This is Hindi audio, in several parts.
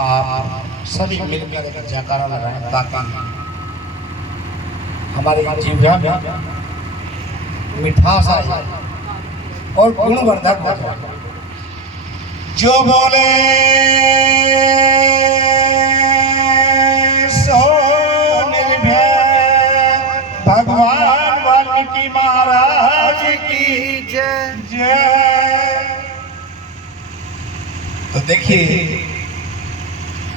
आप सभी मिलकर एक जयकारा लगाएं ताकि हमारी जीवन में मिठास आए और गुणवर्धक हो जाए। जो बोले सो निर्भय भगवान वाल्मीकि महाराज की जय जय। तो देखिए,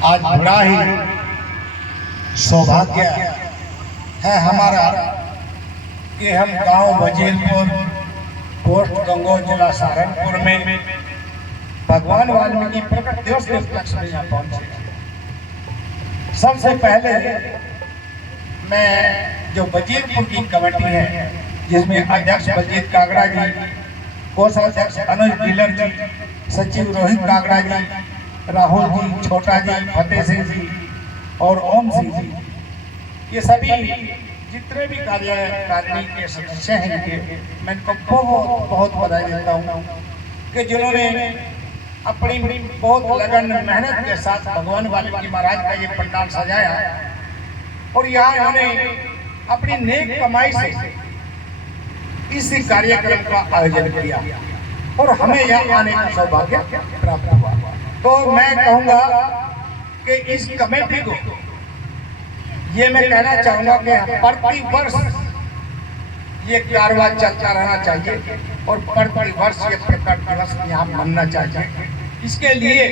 आज बड़ा ही सौभाग्य है हमारा कि हम गांव वजीरपुर पोस्ट गंगोह जिला सहारनपुर में भगवान वाल्मीकि प्रकट दिवस के उपलक्ष्य में यहाँ पहुंचे। सबसे पहले मैं जो वजीरपुर की कमेटी है जिसमें अध्यक्ष बलजीत कागड़ा जी, कोषाध्यक्ष अनुज डीलर जी, सचिव रोहित कागड़ा जी, राहुल जी, छोटा जी, फतेह सिंह जी और ओम सिंह जी, ये सभी जितने भी कार्यकारिणी के सदस्य हैं मैं इनको बहुत बहुत बधाई देता हूँ कि जिन्होंने अपनी बहुत लगन मेहनत के साथ भगवान वाल्मीकि महाराज का ये पंडाल सजाया और यहाँ इन्होंने अपनी नेक कमाई से इस कार्यक्रम का आयोजन किया और हमें यहाँ आने का सौभाग्य प्राप्त हुआ। तो मैं कहूँगा कि इस कमेटी को ये मैं कहना चाहूँगा कि प्रति वर्ष ये कार्यवाही चलता रहना चाहिए और प्रति वर्ष ये प्रकट दिवस यहाँ मनना चाहिए। इसके लिए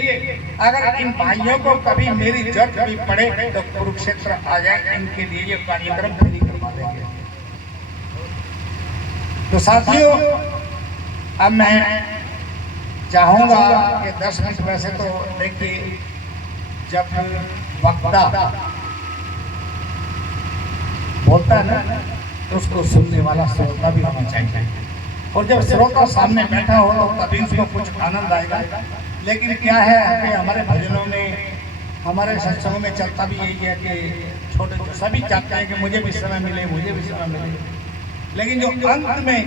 अगर इन भाइयों को कभी मेरी जरूरत भी पड़े तो कुरुक्षेत्र आ जाए, इनके लिए ये कार्यक्रम फ्री करवा देंगे। तो साथियों, अब मैं चाहूँगा कि 10 मिनट, वैसे तो देखिए जब वक्ता बोलता है ना तो उसको सुनने वाला श्रोता भी होना चाहिए, और जब श्रोता सामने बैठा हो तो तभी उसको कुछ आनंद आएगा। लेकिन क्या है कि हमारे भजनों में, हमारे सत्संगों में चलता भी यही है कि छोटे छोटे सभी चाहते हैं कि मुझे भी समय मिले, मुझे भी समय मिले, लेकिन जो अंत में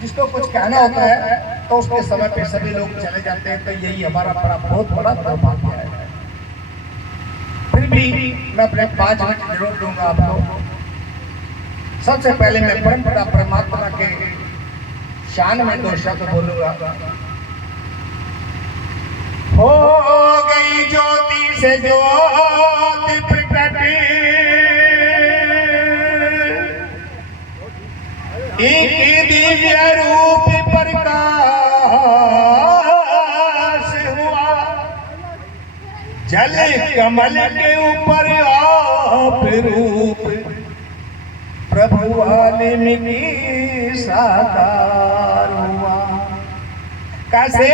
जिसको कुछ कहना होता है तो उसके समय पे सभी लोग चले जाते हैं। तो यही हमारा बहुत बड़ा दुर्भाग्य है। फिर भी मैं अपने 5 मिनट जरूर दूंगा आपको। सबसे पहले मैं परमपिता परमात्मा के शान में 2 शब्द बोलूंगा। हो गई ज्योति से ज्योति प्रकट, एक दिव्य रूप प्रकाश हुआ, जल कमल के ऊपर आप रूप प्रभु वाल्मीकि साकार हुआ। कैसे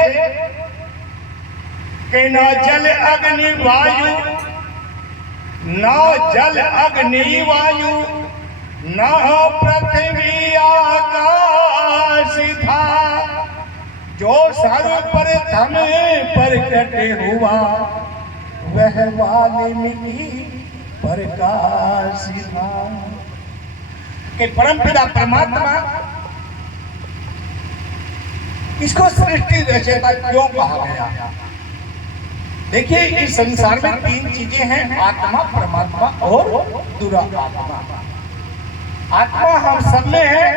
कि न जल अग्नि वायु, न जल अग्नि वायु, न पृथ्वी आकाश था, जो सर्वप्रथम प्रकट हुआ वह वाल्मीकि प्रकाश था। कि परमपिता परमात्मा इसको सृष्टि रचयिता क्यों कहा गया? देखिए, इस संसार में 3 चीजें हैं, आत्मा, परमात्मा और दुरात्मा। आत्मा हम सब में है,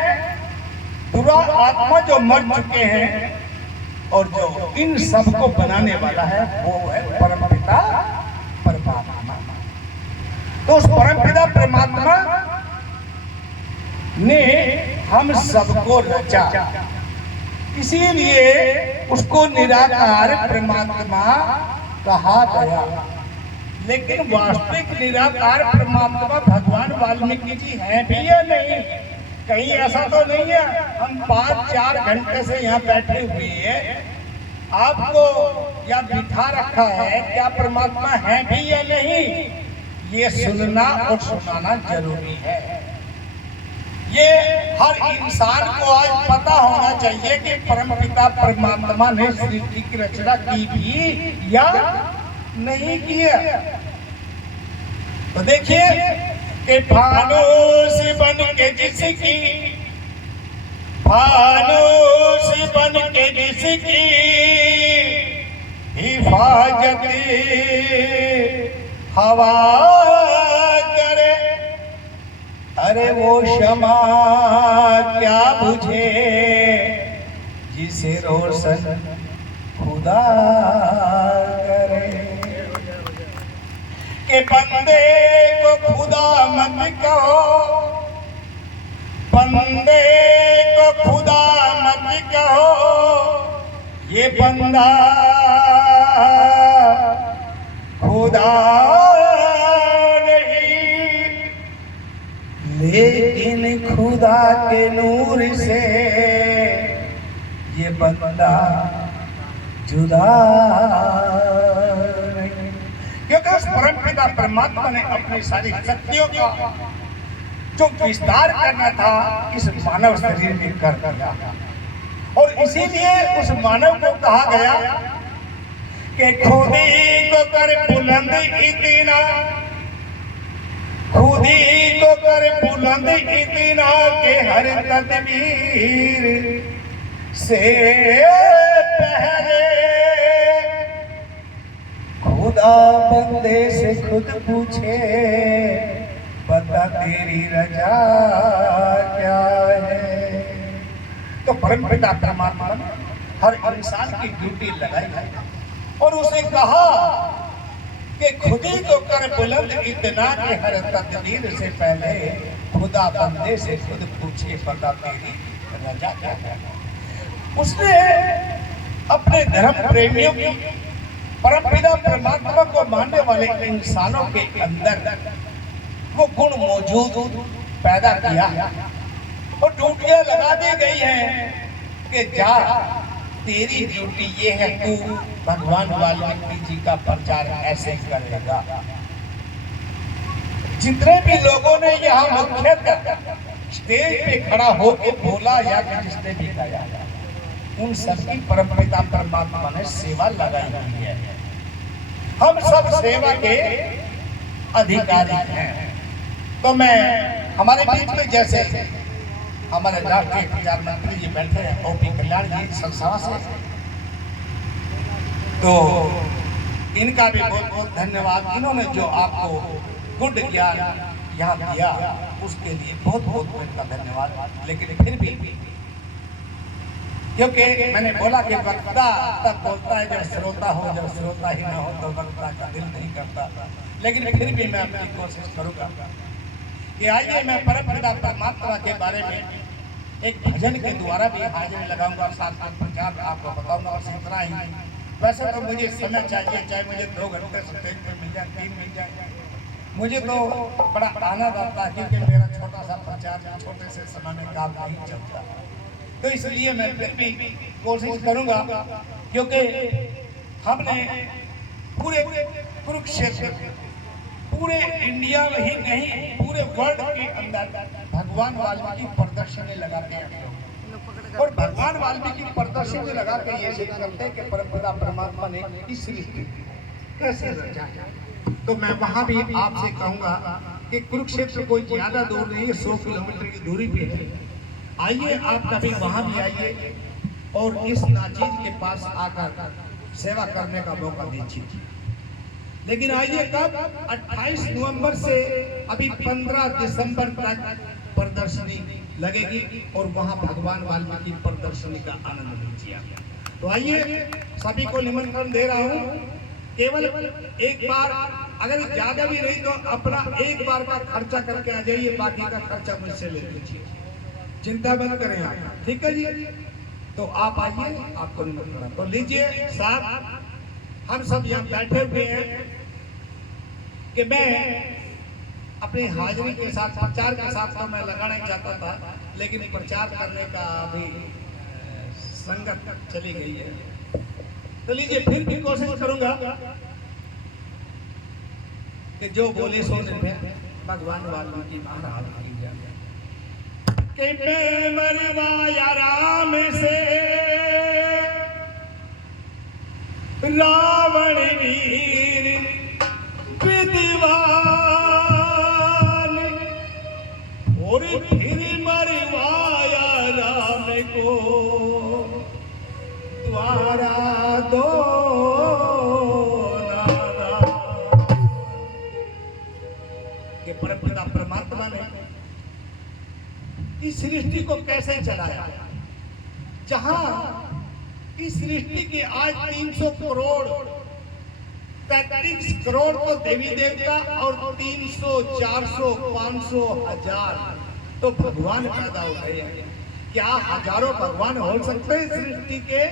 दुरात्मा जो मर चुके हैं और जो इन सब को बनाने वाला है वो है परमपिता परमात्मा। तो उस परमपिता परमात्मा ने हम सबको रचा, इसीलिए उसको निराकार परमात्मा कहा गया। लेकिन वास्तविक निराकार परमात्मा भगवान वाल्मीकि जी हैं भी या नहीं? कहीं ऐसा तो नहीं है हम 5-4 घंटे से यहाँ बैठे हुए हैं, आपको या बिठा रखा है, क्या परमात्मा है भी या नहीं? ये सुनना और सुनाना जरूरी है। ये हर इंसान को आज पता होना चाहिए कि परमपिता परमात्मा ने सृष्टि की रचना की भी या नहीं की है। तो देखिए कि फानूस बन के जिसकी, फानूस बन के जिसकी हिफाजत हवा करे, अरे वो क्षमा क्या बुझे जिसे रोशन खुदा करे। के बंदे को खुदा मत कहो, बंदे को खुदा मत कहो, ये बंदा खुदा नहीं, लेकिन खुदा के नूर से ये बंदा जुदा नहीं। क्योंकि उस परमपिता परमात्मा ने अपनी सारी शक्तियों का जो विस्तार करना था इस मानव शरीर में कर दिया, और इसीलिए उस मानव को कहा गया कि खुदी को कर बुलंद इतना, खुदी को कर बुलंद इतना के हर तदबीर से पहले खुदा बंदे से खुद पूछे, बता तेरी रजा क्या है। तो परमपिता परमात्मा ने हर इंसान की ड्यूटी लगाई है और उसे कहा कि खुदी को कर बुलंद इतना कि हर तकदीर से पहले खुदा बंदे से खुद पूछे, बता तेरी रजा क्या है। उसने अपने धर्म प्रेमियों की, परमपिता परमात्मा को मानने वाले इंसानों के अंदर वो गुण मौजूद पैदा किया और ड्यूटियां लगा दी गई हैं कि जा तेरी ड्यूटी ये है, तू भगवान वाल्मीकि जी का प्रचार ऐसे करेगा। जितने भी लोगों ने यहाँ मुख्यतः स्टेज पे खड़ा होकर बोला या जिसने भी गाया, उन सबकी परमपिता परमात्मा ने सेवा लगाई हुई है। हम सब सेवा के अधिकारी हैं। तो मैं हमारे बीच में जैसे हमारे राष्ट्रीय प्रचार मंत्री जी बैठे हैं, ओपी कल्याण जी संस्था से, तो इनका भी बहुत बहुत धन्यवाद। इन्होंने जो आपको गुड ज्ञान यहाँ दिया उसके लिए बहुत बहुत इनका धन्यवाद। लेकिन फिर भी क्योंकि मैंने बोला कि वक्ता तब बोलता है जब श्रोता हो, जब श्रोता ही ना हो तो वक्ता का दिल नहीं करता। लेकिन फिर भी मैं अपनी कोशिश करूंगा कि आइए मैं परमपिता परमात्मा के बारे में एक भजन के द्वारा भी हाजिरी लगाऊंगा, साथ में प्रचार आपको बताऊंगा। और इतना ही, वैसे तो मुझे समय चाहिए, चाहे मुझे 2 घंटे स्टेज पे मिल जाए, 3 मिल जाए, मुझे तो बड़ा आनंद आता है क्योंकि मेरा छोटा सा प्रचार छोटे से समय में काम नहीं चलता। तो इसलिए मैं फिर भी कोशिश करूंगा, क्योंकि हमने पूरे कुरुक्षेत्र, पूरे इंडिया में ही नहीं पूरे वर्ल्ड के अंदर भगवान वाल्मीकि प्रदर्शनी लगाते हैं। और भगवान वाल्मीकि प्रदर्शनी लगा के ये सिद्ध करते हैं कि परमपिता परमात्मा ने इस सृष्टि कैसे रचा है। तो मैं वहां भी आपसे कहूंगा कि कुरुक्षेत्र कोई ज्यादा दूर नहीं है, 100 किलोमीटर की दूरी पे है। आइए आप कभी वहां भी आइए और इस नाचीज के पास आकर सेवा करने का मौका दीजिए। लेकिन आइए कब, 28 नवंबर से अभी 15 दिसंबर तक प्रदर्शनी लगेगी और वहां भगवान वाल्मीकि प्रदर्शनी का आनंद लीजिए। तो आइए, सभी को निमंत्रण दे रहा हूं। केवल एक बार, अगर ज्यादा भी नहीं तो अपना एक बार का खर्चा करके आ जाइए, बाकी का खर्चा मुझसे ले लीजिए, चिंता मत करें आप, ठीक है जी। तो आप आइए, आपको निमंत्रण तो लीजिए। साथ हम सब यहाँ बैठे हुए हैं कि मैं अपनी हाजिरी के साथ, प्रचार के साथ तो मैं लगाना ही चाहता था, लेकिन प्रचार करने का अभी संगत चली गई है। तो लीजिए, फिर भी कोशिश करूंगा कि जो बोले सो निर्भय भगवान वाल्मीकि महाराज की जय। कि मैं मरवाया राम से रावण वीर विद्वान, और फिर मरवाया राम को द्वारा दो नादान। इस सृष्टि को कैसे चलाया, जहां इस सृष्टि की आज 300 करोड़ 33 करोड़ तो देवी देवता और 300 400 500 हजार तो भगवान पैदा हो गए हैं। क्या हजारों भगवान हो सकते हैं सृष्टि के?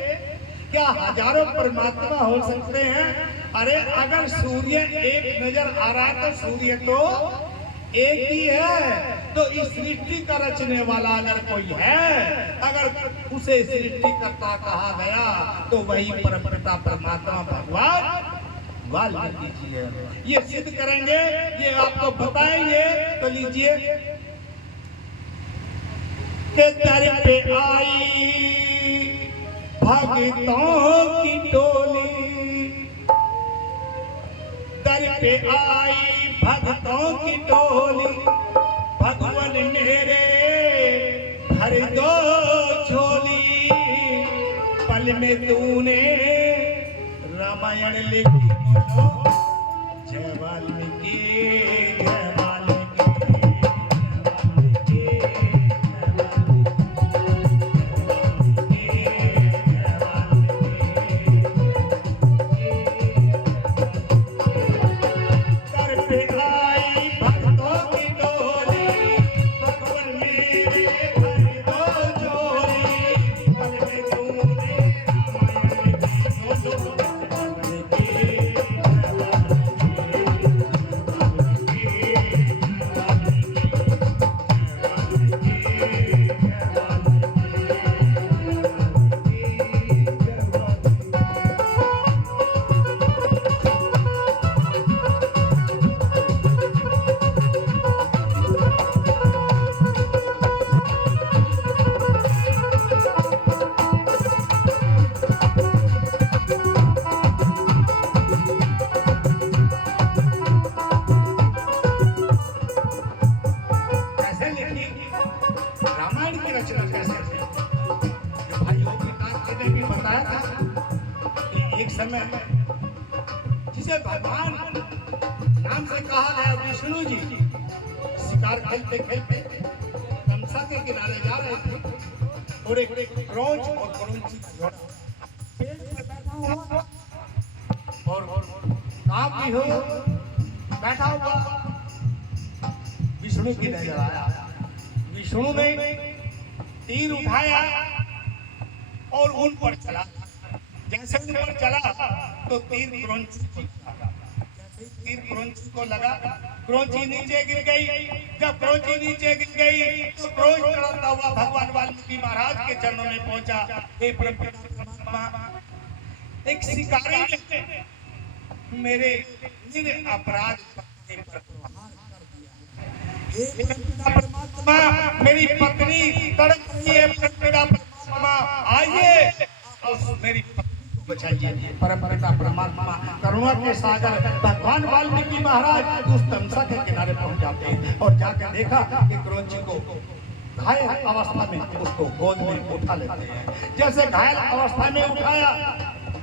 क्या हजारों परमात्मा हो सकते हैं? अरे अगर सूर्य एक नजर आ रहा है तो सूर्य तो एक ही है। तो इस सृष्टि का रचने वाला अगर कोई है, अगर उसे सृष्टि करता कहा गया तो वही परमपिता परमात्मा भगवान वाल्मीकि जी है। ये सिद्ध करेंगे, ये आपको बताएंगे। तो लीजिए, के दर पे आई भक्तों की टोली, दर पे आई भक्तों की टोली, भगवान मेरे भर दो झोली, पल में तूने रामायण लिखी, जय वाल्मीकि जय वाल्मीकि जिसे भगवान नाम से कहा गया, विष्णु जी शिकार खेलते खेलते तमसा के किनारे जा रहे थे और एक क्रोच और क्रोंची और आप भी हो बैठा हुआ विष्णु की नजर आया। विष्णु ने तीर उठाया और उन पर चला। जैसे उन पर चला तो तीर क्रोंची को लगा, क्रोंची नीचे गिर गई। जब क्रोंची नीचे गिर गई तो क्रोध करता हुआ भगवान वाल्मीकि महाराज के चरणों में पहुंचा। हे परमात्मा, एक शिकारी ने मेरे अपराध पर प्रहार कर दिया। हे परमात्मा, मेरी पत्नी तड़प रही है। परमात्मा आइए और मेरी बचाइए। परमपिता परमात्मा करुणा के सागर भगवान वाल्मीकि महाराज उस तमसा के किनारे पहुंच जाते हैं और जाकर देखा कि क्रोंची को घायल अवस्था में उसको गोद में उठा लेते हैं। जैसे घायल अवस्था में उठाया,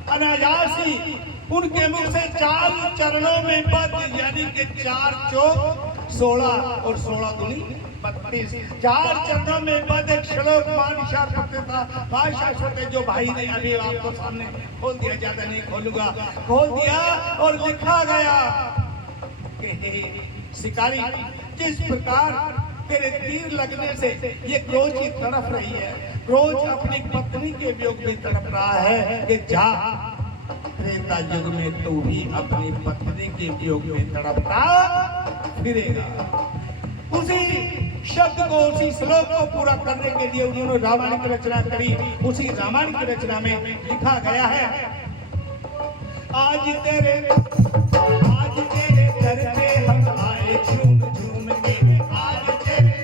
अनायासी उनके मुख से 4 चरणों में पद, यानी कि 4 चौक 16 और 16 दूनी 32, 4 चरणों में पद एक श्लोक मानिशा करते था। भाषा छोटे जो भाई ने अभी आपको सामने खोल दिया, ज्यादा नहीं खोलूंगा, खोल दिया और लिखा गया कि हे शिकारी, जिस प्रकार तेरे तीर लगने से ये क्रोंची तड़प रही है, क्रोंच अपनी पत्नी के वियोग में तड़प रहा है कि जा त्रेता युग में तू भी अपनी पत्नी के वियोग में तड़पता फिरेगा। उसी शब्द को, उसी श्लोक को पूरा करने के लिए उन्होंने रामायण की रचना करी। उसी रामायण की रचना में लिखा गया है, आज तेरे दर पे हम आए झूम झूम के, आज तेरे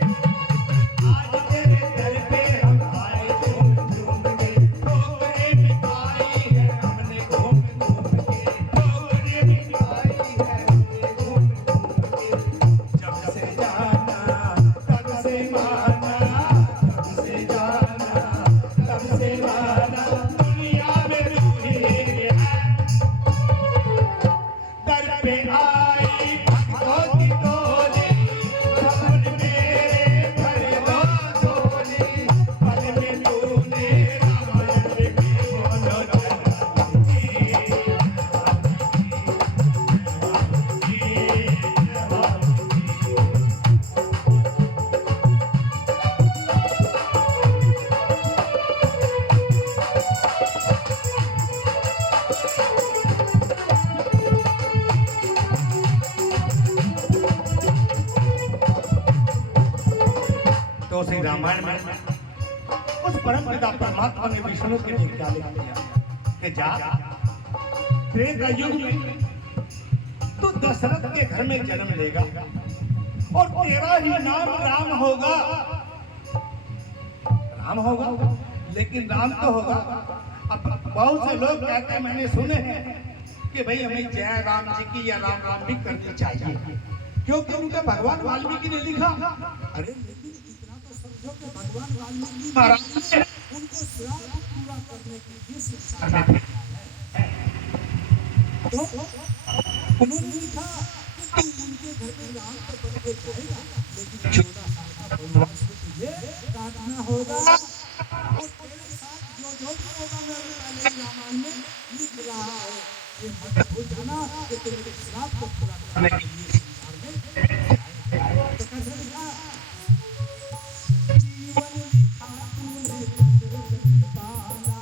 दर पे हम आए झूम झूम के, ठोकरें भी खाई है हमने घूम घूम के, ठोकरें भी खाई है हमने घूम घूम के, जब से जाना तब से माना, तब से जाना तब से माना, दुनिया में तू ही है। तो श्री रामायण में उस परम पिता परमात्मा ने विष्णु के लिए क्या लिख दिया कि जा त्रेता युग में तू दशरथ के घर में जन्म लेगा और तेरा ही नाम राम होगा। राम होगा, लेकिन राम तो होगा। अब बहुत से लोग कहते हैं, मैंने सुने हैं कि भाई हमें जय राम जी की या राम राम भी करनी चाहिए, क्योंकि उनका भगवान वाल्मीकि ने लिखा। अरे लेकिन इतना तो समझो कि भगवान वाल्मीकि महाराज ने उनको श्राप पूरा करने की भी शिक्षा दी है। तो उन्होंने लिखा कि उनके घर में राम तो बन के जाएगा, लेकिन 14 साल का वनवास तुझे काटना होगा और तेरे साथ जो भी होगा मैं पहले रामायण में लिख रहा है। ये मत भूल जाना कि तेरे श्राप को पूरा करने के लिए संसार में तो कैसे लिखा? जीवन लिखा तूने दशरथ पाला,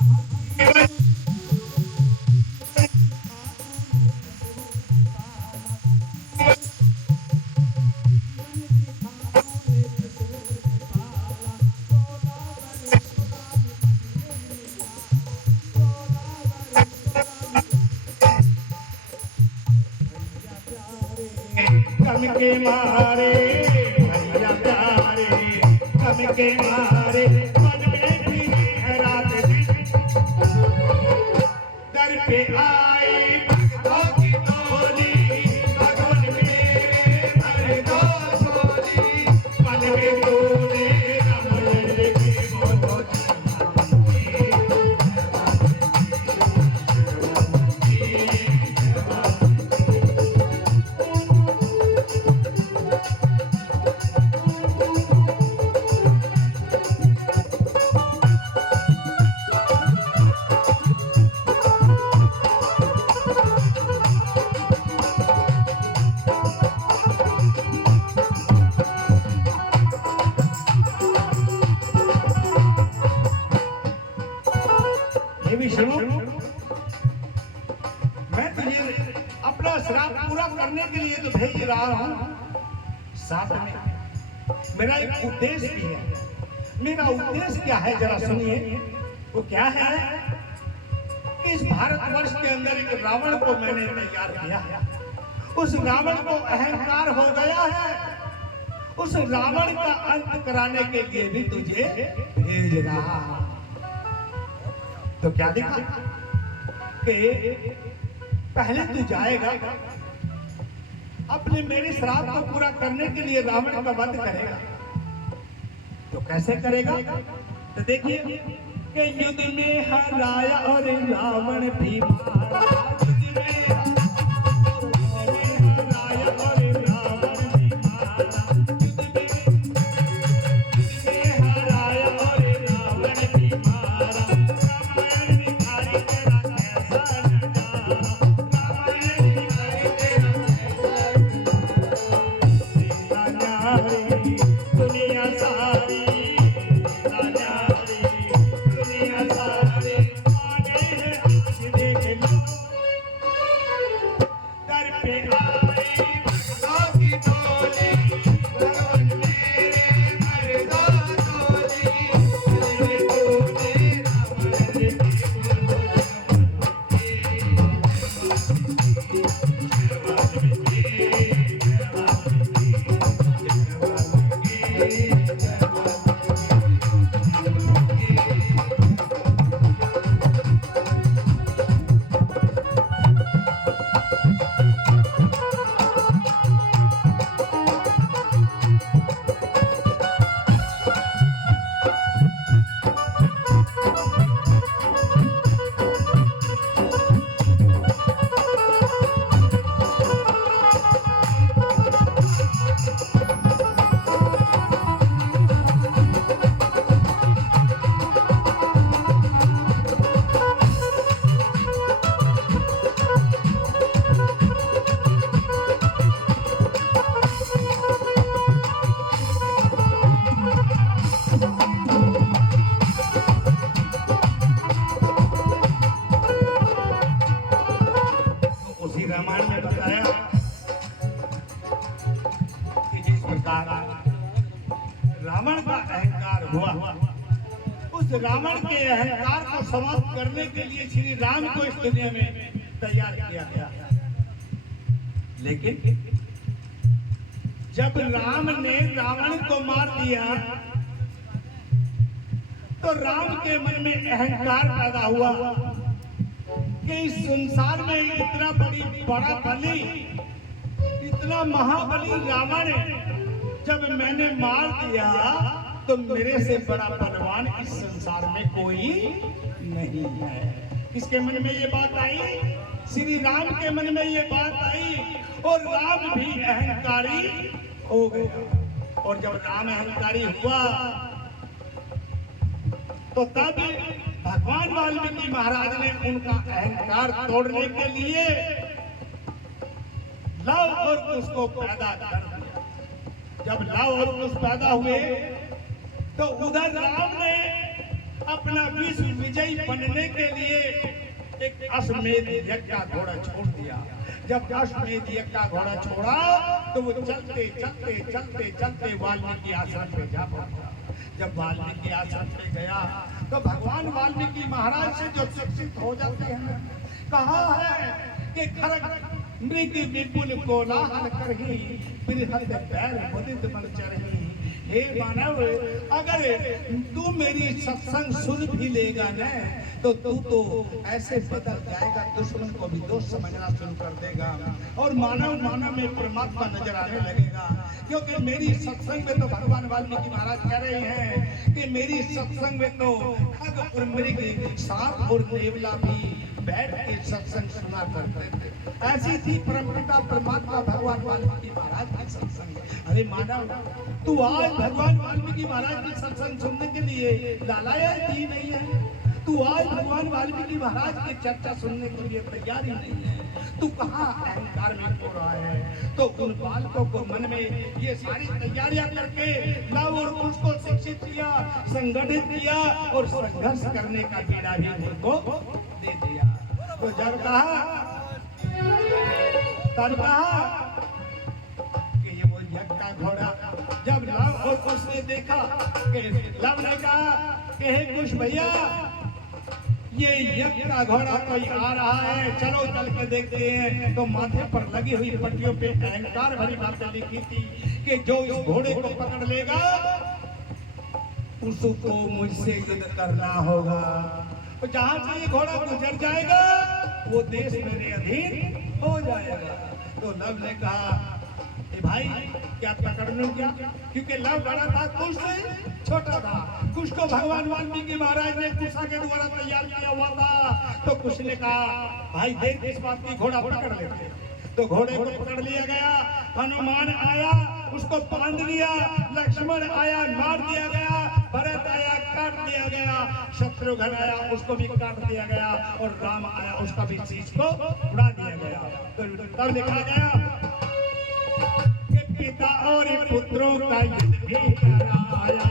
कम के मारे भैया प्यारे, कम के मारे मन में भी है रात दिन, दर पे आई भक्तों की टोली, भगवान मेरे भर दो झोली, मन में तूने रमन की बोलो मैं तुझे अपना श्राप पूरा करने के लिए तो भेज रहा हूँ, साथ में मेरा एक उद्देश्य भी है। मेरा उद्देश्य क्या है जरा सुनिए। वो क्या है कि इस भारतवर्ष के अंदर एक रावण को मैंने तैयार किया है। उस रावण को अहंकार हो गया है, उस रावण का अंत कराने के लिए भी तुझे भेज रहा हूं। तो क्या देखा कि पहले तू जाएगा अपने मेरे श्राप को पूरा करने के लिए रावण का वध करेगा। तो कैसे करेगा? तो देखिए कि युद्ध में हराया और रावण भी मारा, युद्ध में हराया और रावण भी मारा, युद्ध में हराया और रावण भी मारा, रामायण भिखारी तेरा कैसा नजारा, रामायण भिखारी तेरा कैसा नजारा, दुनिया सारी दुनिया सारी आगे है आज देख लो, दर पे आई भक्तों की टोली, भगवान मेरे भर दो झोली, तेरे तूने रावण की उस रावण के अहंकार को समाप्त करने के लिए श्री राम को इस दुनिया में तैयार किया गया। लेकिन जब राम ने रावण को मार दिया तो राम के मन में अहंकार पैदा हुआ कि इस संसार में इतना बड़ा बलि, इतना महाबली रावण जब मैंने मार दिया तो मेरे से बड़ा बलवान इस संसार में कोई नहीं है। किसके मन में ये बात आई? श्री राम के मन में ये बात आई और राम भी अहंकारी हो गया। और जब राम अहंकारी हुआ तो तब भगवान वाल्मीकि महाराज ने उनका अहंकार तोड़ने के लिए लव और कुश को पैदा कर दिया। जब लव और कुश पैदा हुए तो उधर राम ने अपना विश्व विजयी बनने के लिए एक अश्वमेध यज्ञ का घोड़ा छोड़ दिया। जब अश्वमेध यज्ञ का घोड़ा छोड़ा तो वो चलते चलते चलते चलते वाल्मीकि आश्रम पे जा पहुंचा। जब वाल्मीकि आश्रम पे गया तो भगवान वाल्मीकि महाराज से जो शिक्षित हो जाते हैं, कहा है कि खरग मृग विपुल कोलाहल करही बिरहत पैर मुदित मन चरही। हे मानव, अगर तू मेरी सत्संग सुन भी लेगा न तो तू तो ऐसे बदल जाएगा, दुश्मन को भी दोस्त समझना शुरू कर देगा और मानव में परमात्मा नजर आने लगेगा। क्योंकि मेरी सत्संग में तो भगवान वाल्मीकि महाराज कह रहे हैं कि मेरी सत्संग में तो खग और मृग, सांप और नेवला भी बैठ के सत्संग सुना करते थे। ऐसी थी परमपिता परमात्मा भगवान वाल्मीकि महाराज की सत्संग। अरे मानव, तू आज भगवान वाल्मीकि महाराज की सत्संग सुनने के लिए लालायत ही नहीं है। तू आज भगवान वाल्मीकि महाराज की चर्चा सुनने के लिए तैयार ही नहीं है। तू कहाँ अहंकार में खो रहा है? तो उन बालकों को मन में ये सारी तैयारियां करके लव और कुश को शिक्षित किया, संगठित किया और संघर्ष करने का बीड़ा भी उनको दे दिया। तो जब कहा तब कहा कि ये वो यज्ञ का घोड़ा, जब लव और कुश ने देखा कि लव ने कहा कि हे कुश भैया, ये यज्ञ का घोड़ा कोई आ रहा है, चलो चल के देखते हैं। तो माथे पर लगी हुई पट्टियों पे अहंकार भरी बातें लिखी थी कि जो इस घोड़े को पकड़ लेगा उसको मुझसे युद्ध करना होगा। तो जहां से ये घोड़ा गुजर जाएगा वो देश मेरे अधीन हो जाएगा। तो लव ने कहा भाई क्या पकड़ लूं क्या? क्योंकि लव बड़ा था, कुश छोटा था। कुश को भगवान वाल्मीकि महाराज ने कुशा के द्वारा तैयार किया हुआ था। तो कुश ने कहा भाई देख इस बात की, घोड़ा पकड़ लेते। तो घोड़े को पकड़ लिया गया। हनुमान आया, उसको बांध लिया। लक्ष्मण आया, मार दिया गया। भरत आया, काट दिया गया। शत्रुघ्न आया, उसको भी काट दिया गया। और राम आया, उसका भी शीश को उड़ा दिया गया। तो तब लिखा गया पिता और पुत्रों का युद्ध भी कराया।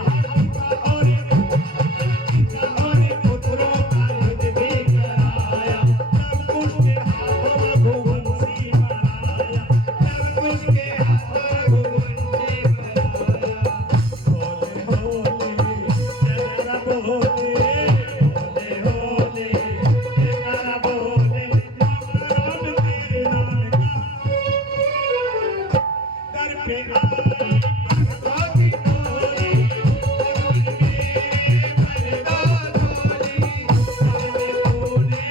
पिता और पुत्रों का युद्ध भी कराया। जब कुश के हाथों रघुवंशी मराया, जब कुश के हाथों रघुवंशी मराया। होले होले जयकारा बोले, होले होले जयकारा बोले, राम तेरे नाम का पे आई आती टोली, मरदा टोली, बोले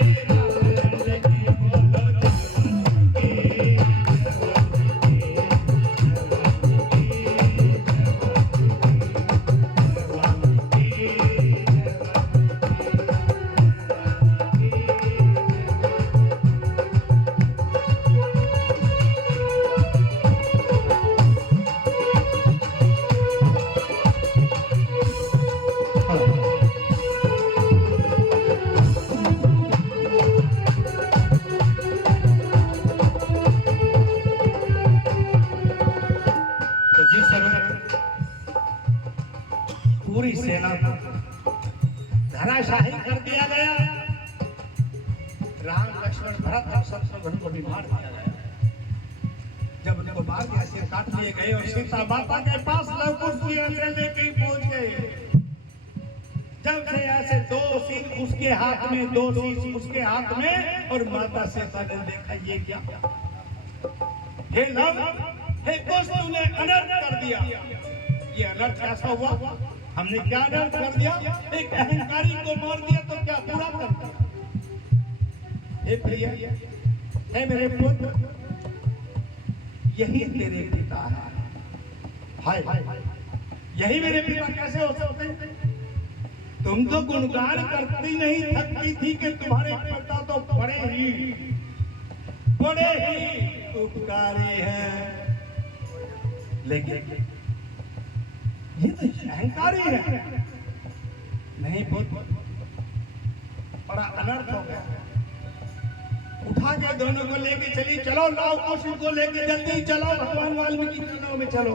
लगी बोलो पूरी सेना को धराशाही कर दिया गया। राम लक्ष्मण भरत और शत्रुघ्न को भी मार दिया गया। जब उनको मार दिया, सिर काट लिए गए और सीता माता के पास लव कुश लेके पहुंच गए। जब से ऐसे दो शीश उसके हाथ में, दो शीश उसके हाथ में, और माता सीता ने देखा ये क्या, हे लव, हे कुछ तूने अनर्थ कर दिया। ये अनर्थ कैसा हुआ? हमने क्या अनर्थ कर दिया? एक अहंकारी को मार दिया तो क्या पूरा कर दिया? हे प्रिय, हे मेरे पुत्र, यही तेरे पिता है। हाय, यही मेरे पिता कैसे हो सकते हैं? तुम तो गुणगान करती नहीं थकती थी कि तुम्हारे पिता तो बड़े ही उपकारी हैं, लेकिन ये तो अहंकारी है। नहीं पुत्र, बड़ा अनर्थ हो गया। उठा के दोनों को लेके चली, चलो लाओ कुश को लेके जल्दी चलो, भगवान वाल्मीकि की नाव में चलो।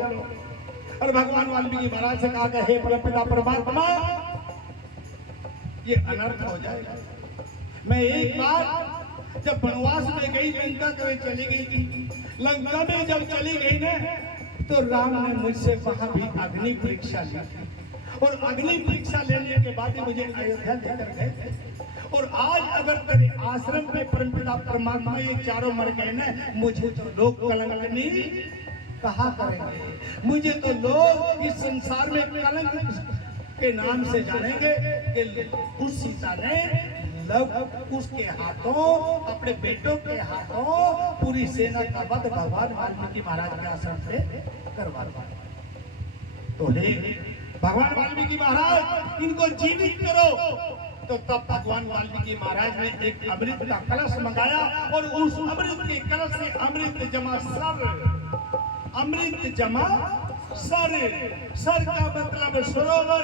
और भगवान वाल्मीकि महाराज से कहा कि हे परमपिता परमात्मा, ये अनर्थ हो जाएगा। मैं एक बार जब वनवास में गई, लंका कभी चली गई थी, लंका में जब चली गई ना, तो राम ने मुझसे वहां भी अग्नि परीक्षा ली, और अग्नि परीक्षा लेने के बाद मुझे अयोध्या लेकर गए थे। और आज अगर तेरे आश्रम पे परमपिता परमात्मा ये चारों मर गए ना, मुझे तो लोग कलंकनी कहा करेंगे, मुझे तो लोग इस संसार में कलंक के नाम से जानेंगे कि उस सीता ने लव उसके हाथों, अपने बेटों के हाथों पूरी सेना का वध भगवान वाल्मीकि महाराज के आश्रम से करवा दिया। तो हे भगवान वाल्मीकि महाराज, इनको जीवित करो। तो तब भगवान वाल्मीकि महाराज ने एक अमृत का कलश मंगाया, और उस अमृत के कलश से अमृत जमा सर, अमृत जमा सर, सर का मतलब सरोवर,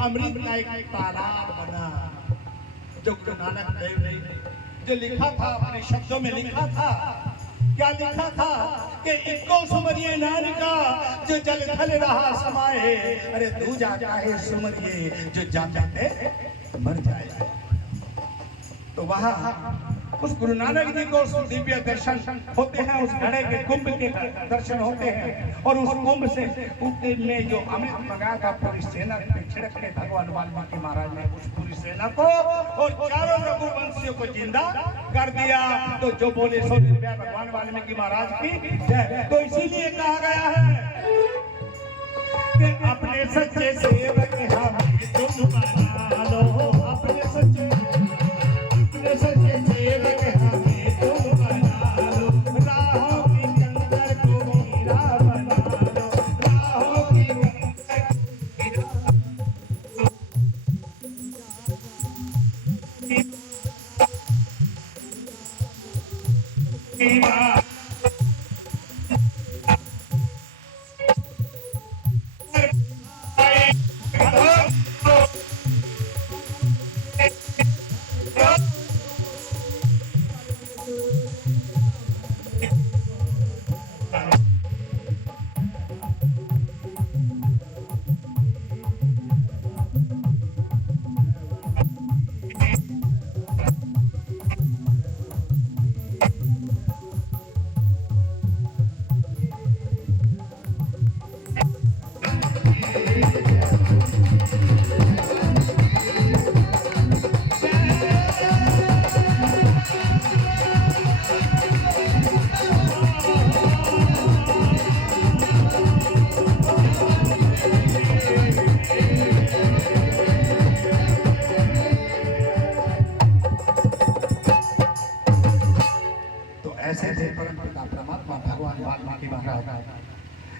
अमृत का एक तालाब बना। जो गुरु नानक देव ने जो लिखा था, अपने शब्दों में लिखा था, क्या लिखा था कि इनको सुमरिए नानका जो जल थल रहा समाए, अरे दूजा चाहे सुमरिए जो जा जाते मर जाए। तो वहां उस गुरु नानक जी को दिव्य दर्शन होते हैं, उस घड़े के कुंभ के दर्शन होते हैं, और उस कुंभ से में जो अमृत मंगाया था पूरी सेना पे छिड़क के भगवान वाल्मीकि महाराज ने उस पूरी सेना को और चारों रघुवंशियों को जिंदा कर दिया। तो जो बोले सो भगवान वाल्मीकि महाराज की जय। तो इसीलिए कहा गया है कि अपने सच्चे सेवक हमें तुम बना लो, अपने सच्चे सेवक हमें तुम बना लो, राहों की कंकर को मीरा बना लो, राहों की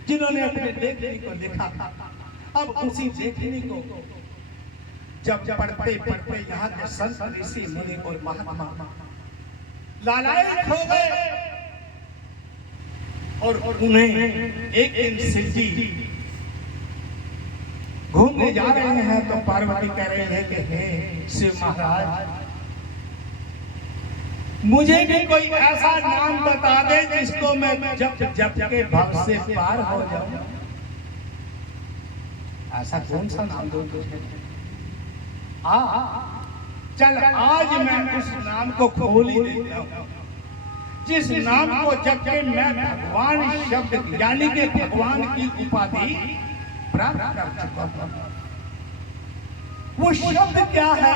जिन्होंने अपने देखने को देखा। अब उसी देखने को जब पढ़ते पढ़ते यहाँ के संत ऋषि मुनि और महात्मा लालायित हो गए, और उन्हें एक दिन शिव जी घूमने जा रहे हैं, तो पार्वती कह रही है कि हे शिव महाराज, मुझे भी कोई ऐसा नाम बता दे जिसको मैं जब जब के भव से पार हो जाऊं। ऐसा कौन सा नाम दूं तुझे? चल आज मैं उस नाम को खोल ही देता हूं, जिस नाम को जब के मैं भगवान शब्द यानी कि भगवान की उपाधि प्राप्त कर चुका हूं। वो शब्द क्या है?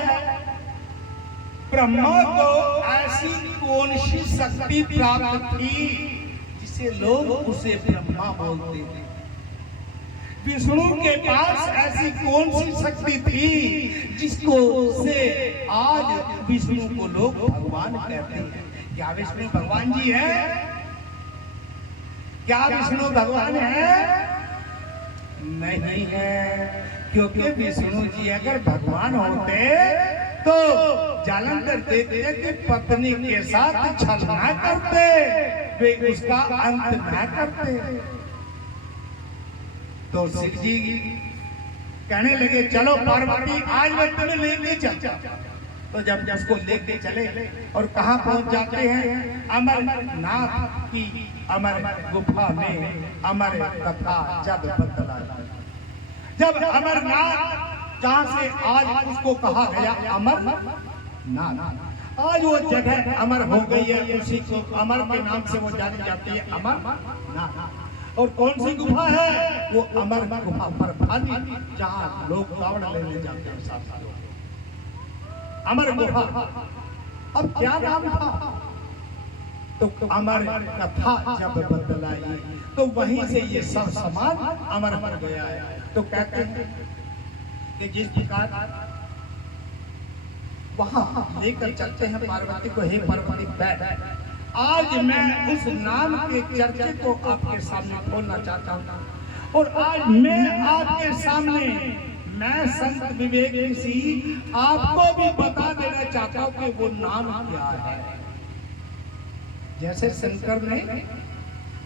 ब्रह्मा को ऐसी कौन सी शक्ति प्राप्त थी जिसे लोग उसे ब्रह्मा बोलते थे? विष्णु के पास ऐसी कौन सी शक्ति थी जिसको से आज विष्णु को लोग भगवान कहते हैं? क्या विष्णु भगवान जी है? क्या विष्णु भगवान है? नहीं है, क्योंकि विष्णु जी अगर भगवान होते तो जालंधर देखते कि पत्नी के साथ छलना करते, वे उसका अंत ना करते। तो शिव जी कहने लगे चलो पार्वती आज मैं तुम्हें लेके चलता। तो जब उसको लेके चले और कहाँ पहुंच जाते हैं? अमरनाथ की अमर गुफा में अमर कथा जब बतलाया। जब अमरनाथ जहाँ से आज उसको कहा गया अमरनाथ, आज वो जगह अमर हो गई है, उसी को अमर के नाम से वो जानी जाती है, अमरनाथ। और कौन सी गुफा है? वो अमर गुफा पर भानी, जहाँ लोग कावड़ लेने जाते हैं साथ लोग। अमर गुफा। अब क्या नाम था? तो अमर कथा जब बतलाई, तो वहीं से ये सब समाज अमर हो गया है। तो कहते हैं कि जिस प्रकार वहां लेकर चलते हैं पार्वती को, हे पार्वती बैठ, आज मैं उस नाम के चर्चे को आपके सामने खोलना चाहता हूँ। और आज मैं आपके सामने, मैं संत विवेक ऋषि आपको भी बता देना चाहता हूँ कि वो नाम क्या है। जैसे शंकर ने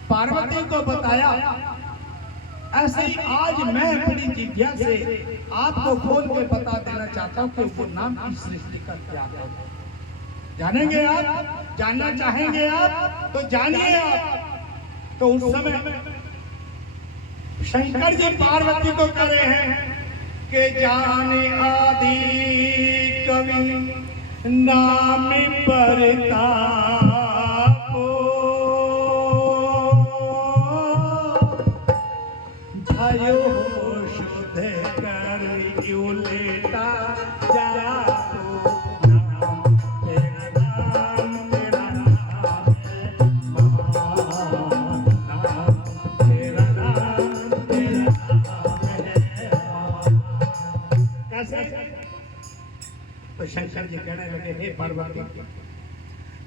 पार्वती को बताया, ऐसे ही आज मैं अपनी जिज्ञा से आपको खोल के बता देना चाहता हूँ कि वो नाम की सृष्टि का क्या है। जानेंगे आप? जानना चाहेंगे आप? तो जानिए आप। तो उस समय शंकर जी पार्वती को कह रहे हैं कि जाने आदि कवि नाम परतापो, भयो शुद्ध कर क्यों लेता जातो, नाम तेरा नाम तेरा नाम है महान, नाम तेरा नाम तेरा नाम है महान। कैसे? तो शंकर जी कहने लगे, हे पार्वती,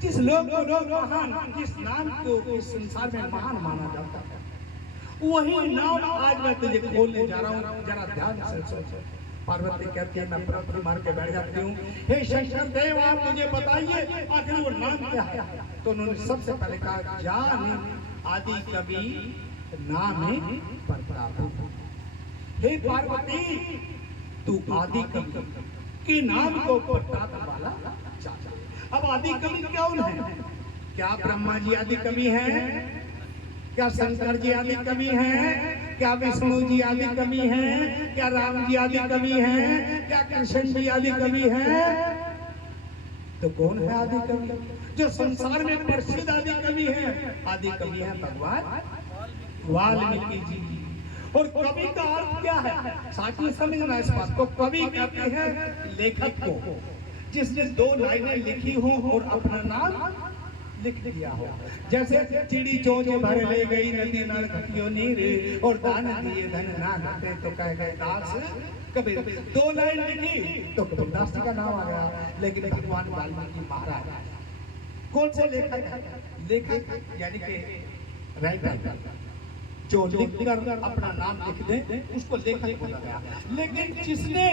जिस लोग को लोग महान, जिस नाम को इस संसार में महान माना जाता है, वही नाम आज मैं तुझे खोलने जा रहा हूँ, जरा ध्यान से सुन। पार्वती कहती है, मैं पृथ्वी मार के बैठ जाती हूँ, हे शंकर देव आप मुझे बताइए आखिर वो नाम क्या है। तो उन्होंने सबसे पहले कहा, जान आदि कवि नाम है प्रताप। हे पार्वती, तू आदि कवि के नाम को प्रताप वाला चाचा। अब आदि कवि कौन है? क्या ब्रह्मा जी आदि कवि हैं? क्या शंकर जी आदि कवि हैं? क्या विष्णु जी आदि कवि हैं? क्या राम जी आदि कवि हैं? क्या कृष्ण जी आदि कवि हैं? तो कौन है आदि कवि? जो संसार में प्रसिद्ध आदि कवि हैं, आदि कवि हैं भगवान वाल्मीकि जी। और कवि का अर्थ क्या है? साथियों समझना इस बात को। कवि कहते हैं लेखक को, जिसने दो लाइनें लिखी हो और अपना नाम लिख दिया हो। जैसे चिड़ी चोंच भर ले गई नदी नाल घटियो नीर, और दान दिए धन ना घटे तो कह गए दास कबीर। दो लाइन लिखी तो कबीरदास जी का नाम आ गया। लेकिन भगवान वाल्मीकि महाराज कौन से लेखक है? लेखक यानी कि राइटर, जो लिख कर अपना नाम लिख दे उसको लेखक बोला गया। लेकिन जिसने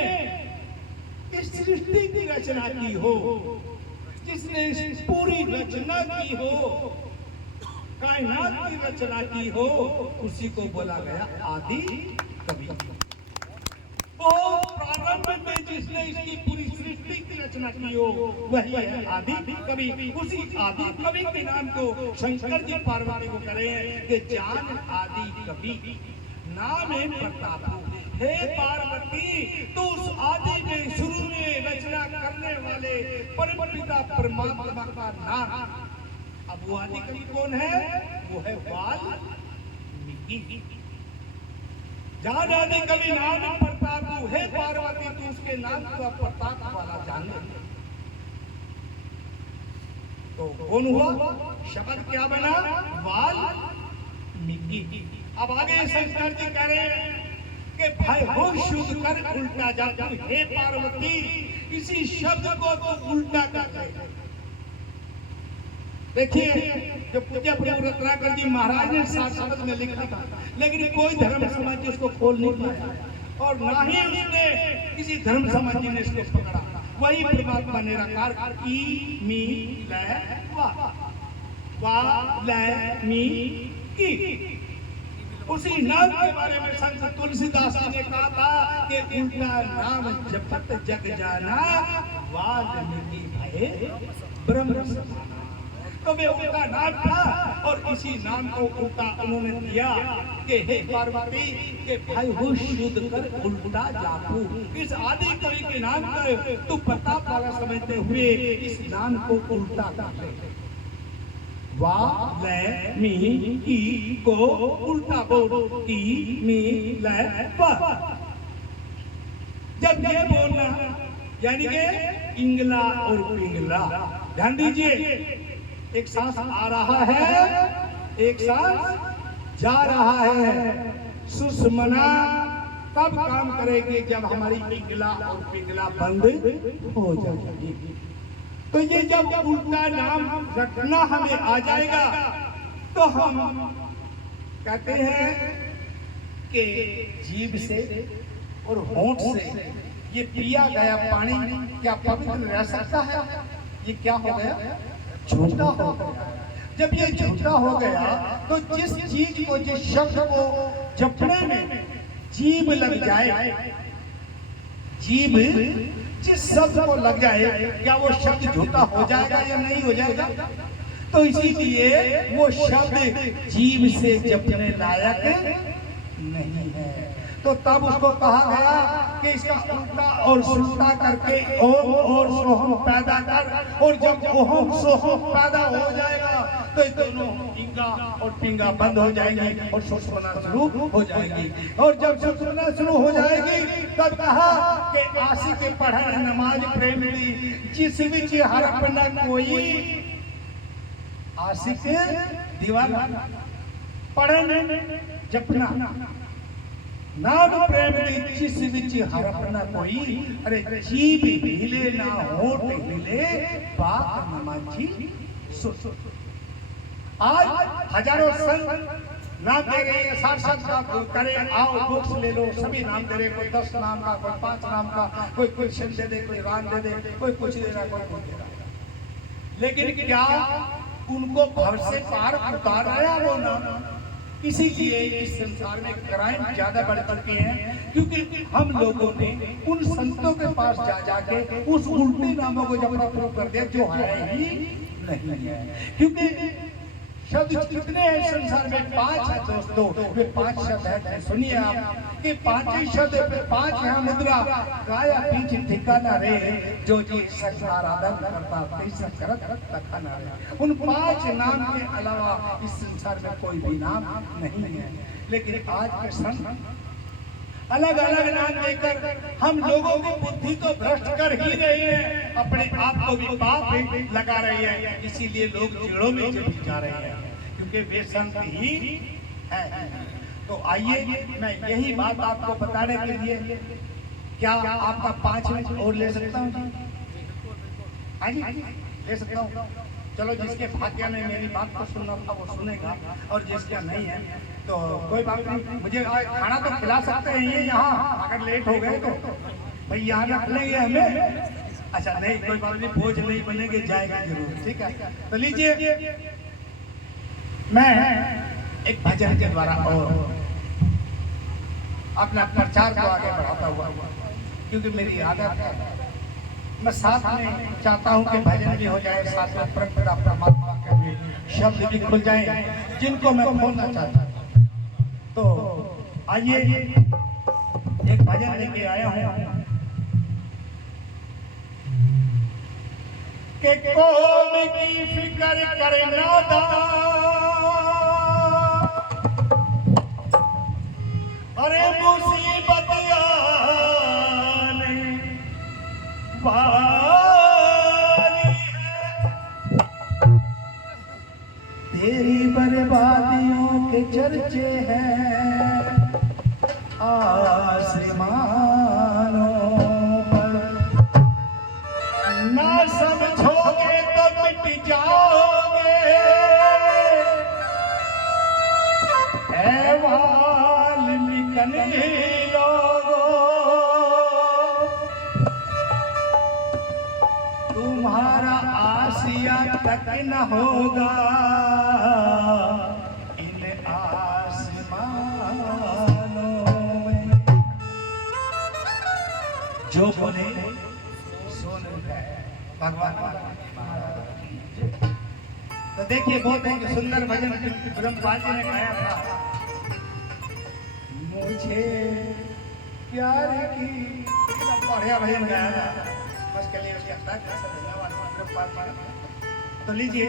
इस सृष्टि की रचना की हो, जिसने इस पूरी रचना की हो, कायनात की रचना की हो, उसी को बोला गया आदि कवि। बहुत प्रारंभ में जिसने इसकी पूरी सृष्टि की रचना की हो, वही है आदि कवि। उसी आदि कवि के नाम को शंकर जी पार्वती को करे कि जान आदि कवि नाम है प्रताप। हे पार्वती, तो उस आदि में शुरू में रचना करने वाले परमपिता परमात्मा का नाम। अब वो आदि कवि कौन है? वो है वाल्मीकि। जान आदि कवि नाम प्रताप है पार्वती, तू उसके नाम का प्रताप वाला जाने। तो कौन हुआ? शब्द क्या बना? वाल्मीकि। अब आगे शंकर जी कह रहे हैं कि भाई हो शुद्ध कर उल्टा जा, हे पार्वती इसी शब्द को तो उल्टा कर दे। देखिए जो पूज्य प्रभु रत्नाकर जी महाराज ने 7 शब्द में लिखा था, लेकिन कोई धर्म समाज उसको खोल नहीं पाया और ना ही उसने किसी धर्म समाज ने इसको पकड़ा। वही परमात्मा निराकार की मी ल वा ल मी की, उसी नाम के बारे में संत तुलसीदास जी ने कहा था कि उनका नाम जपत जग जाना, वाल्मीकि भये ब्रह्म समाना। तो वे उनका नाम था और इसी नाम को उल्टा उन्होंने दिया कि हे पार्वती के भाई हो शुद्ध कर उल्टा जापू। इस आदि कवि के नाम को तू प्रताप वाला समझते हुए इस नाम को उल्टा कर ले। वाल्मीकि को उल्टा बोल, की मी ल वा। जब ये बोलना यानी कि इंगला और पिंगला, ध्यान दीजिए, एक सांस आ रहा है, एक सांस जा रहा है। सुषमना तब काम करेगी जब हमारी इंगला और पिंगला बंद हो जाएगी। तो ये जब उल्टा नाम रखना हमें आ जाएगा तो हम कहते हैं कि जीभ से और होंठ से ये पिया गया पानी क्या पवित्र रह सकता है? ये क्या हो गया? झूठा हो गया। जब ये झूठा हो गया तो जिस चीज को, जिस शब्द को जपने में जीभ लग जाए, जीभ जिस शब्द को लग जाए, क्या वो शब्द झूठा हो जाएगा या नहीं हो जाएगा? तो इसीलिए वो शब्द जीभ से जपने लायक नहीं है। तो तब उसको कहा गया कि इसका उल्टा और सुल्टा करके ओम और सोहम पैदा कर, और जब ओम सोहम पैदा हो जाएगा तो दोनों इंगा और पिंगा बंद हो जाएंगी और सुषमना शुरू हो जाएगी। और जब सुषमना शुरू हो जाएगी तब कहा कि आशी के पढ़े नमाज प्रेम दी, जिस विच हरप न कोई, आशी के दीवाना पढ़ने जपना, नाम प्रेम दी जिस विच हरप न कोई। अरे जीभ हिले ना होठ हिले, बात नमाजी सुन। आज हजारों संत नाम दे रहे हैं, 60 का करे, आओ बुक्स ले लो, सभी नाम दे रहे, कोई 10 नाम का, कोई 5 नाम का, कोई क्वेश्चन दे दे, कोई राम दे दे, कोई कुछ दे रहा, कोई कुछ दे रहा। लेकिन क्या उनको भव से पार उतार रहा वो नाम? इसीलिए इस संसार में क्राइम ज्यादा बढ़ चुके हैं, क्योंकि हम लोगों ने उन संतों के पास जा जाके उस उल्टे नामों को जपना शुरू कर दिया जो है ही नहीं है। क्योंकि शब्द कितने हैं संसार में? 5 है दोस्तों। वे 5 शब्द है, सुनिए आप कि 5 ही शब्द पे 5 है मुद्रा, काया पीछ ठिकाना रे, जो जी संसार आदर करता तैसा करत तखाना रे। उन 5 नाम के अलावा इस संसार में कोई भी नाम नहीं है। लेकिन आज के संत अलग अलग नाम देकर हम लोगों की बुद्धि तो भ्रष्ट कर ही रहे हैं, अपने आप को भी पाप लगा रहे हैं। इसीलिए लोग जीड़ों में जा रहे हैं, क्योंकि वे संत ही है। तो आइए मैं यही बात आपको बताने के लिए, क्या आपका 5 मिनट और ले सकता हूँ? ले सकता हूँ। चलो, जिसके भाग्य में मेरी बात को सुनना था वो सुनेगा, और जिसका नहीं है तो कोई बात नहीं। मुझे खाना तो खिला सकते हैं ये यहाँ, अगर लेट हो गए तो भाई यहाँ रख लेंगे हमें। अच्छा नहीं, कोई बात नहीं, बोझ नहीं बनेंगे, जाएगा जरूर, ठीक है। तो लीजिए, मैं एक भजन के द्वारा और अपना प्रचार को आगे बढ़ाता हुआ, क्योंकि मेरी आदत है, मैं साथ में चाहता हूं कि भजन भी हो जाए, साथ में परंपरा परमात्मा के भी शब्द भी खुल जाए जिनको मैं खोलना चाहता हूं। तो आइए एक भजन लेके आया हूं कि कौम की फिक्र करे नादान, अरे मुसीबत गरजे हैं आसमानों पर, ना समझोगे तो मिट जाओगे ऐ वाल्मीकि लोगों, तुम्हारा आसिया तक न होगा इन आसमानों में। जो बोले सुन गए भगवान। तो देखिए बहुत एक सुंदर भजन ब्रह्मपाल जी ने गाया था, मुझे प्यार की, बढ़िया भजन गाया था। बस के लिए उसके अंदर कैसा धन्यवाद ब्रह्मपाल। तो लीजिए,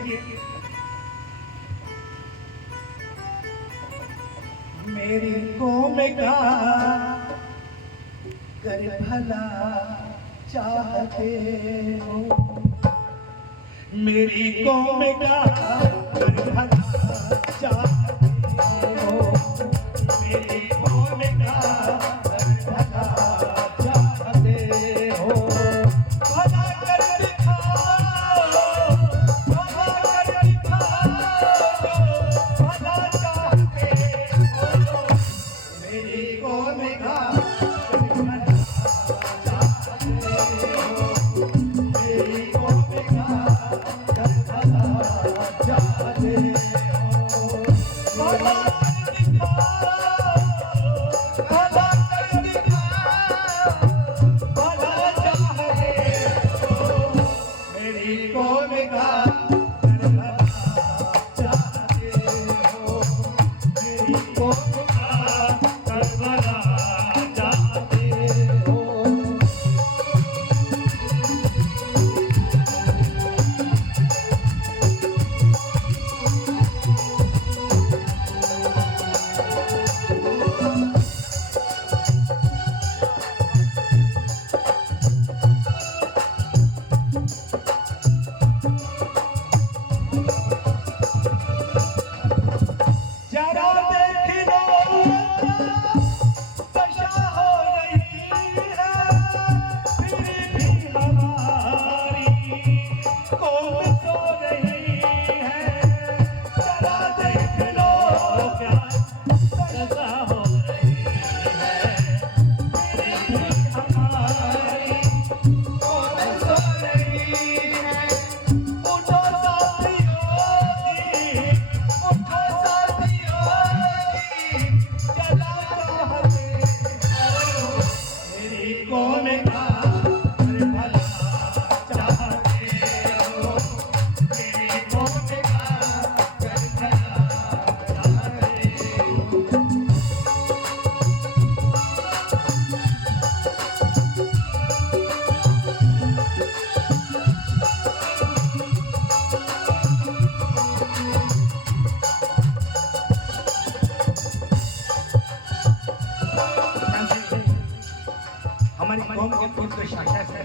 मेरी कौम का कर भला चाहते हो, मेरी कौम का कर भला चाहते हो, मेरी कौम का कर भला चाहते हो, भला कर दिखाओ, भला कर दिखाओ, भला चाहते हो, मेरी कौम का कर भला चाहते हो, मेरी कौम का कर भला चाहते हो, भला कर दिखाओ, भला कर दिखाओ, भला चाहते हो, मेरी कौम का कर भला चाहते हो, मेरी कौम का कर भला चाहते हो। जरा देख लो दशा हो रही है, फिर भी हमारी कौम सो रही है, जरा देख लो क्या दशा हो रही है, फिर भी हमारी कौम सो रही है। उठो साथियों की, उठो साथियों की, चला चाहते हो, मेरी कौम का कर भला चाहते हो, मेरी कौम का कर भला चाहते हो। हमारी कौम के पुत्र शासक है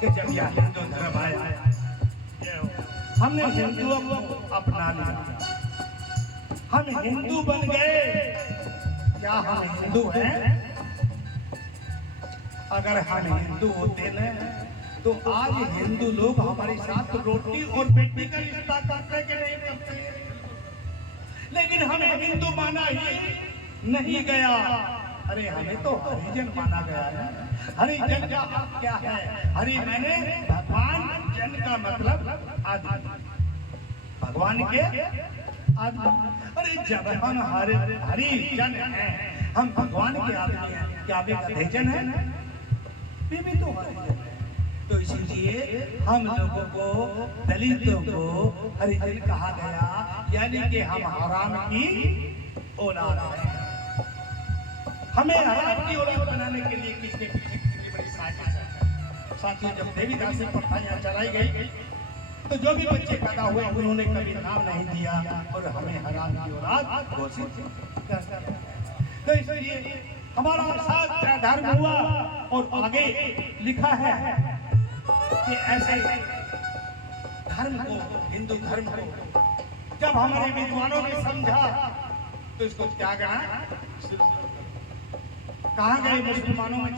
कि जब यह हिंदू धर्म आया, हमने हिंदुओं को अपना लिया, हम हिंदू बन गए। क्या हम हिंदू हैं? अगर हम हिंदू होते न तो आज हिंदू लोग हमारे साथ रोटी और बेटी का रिश्ता करते कि नहीं करते, लेकिन हमें हिंदू माना ही नहीं गया। अरे हमें तो हरिजन माना गया है। हरिजन का अर्थ क्या है? हरि मैंने भगवान, जन का मतलब आदमी, भगवान के आदमी। अरे जब हम हरिजन हैं, हम भगवान के आदमी हैं, क्या वे हरिजन है? भी तो हरिजन है। तो इसीलिए हम लोगों को, दलितों को हरिजन कहा गया, यानी कि हम हराम की औलाद हैं। हमें हराम की औलाद बनाने के लिए किसके पीछे कितनी बड़ी साजिश है। साथियों, जब देवीदास से प्रथा यहाँ चलाई गई तो जो भी बच्चे पैदा हुए उन्होंने कभी नाम नहीं दिया और हमें हराम की औलाद घोषित कर दिया। तो इसलिए हमारा साथ धर्म हुआ और आगे लिखा है कि ऐसे धर्म को, हिंदू धर्म को जब हमारे विद्वानों ने समझा तो इसको त्यागना शुरू कर दो। कहाँ गए मुसलमानों में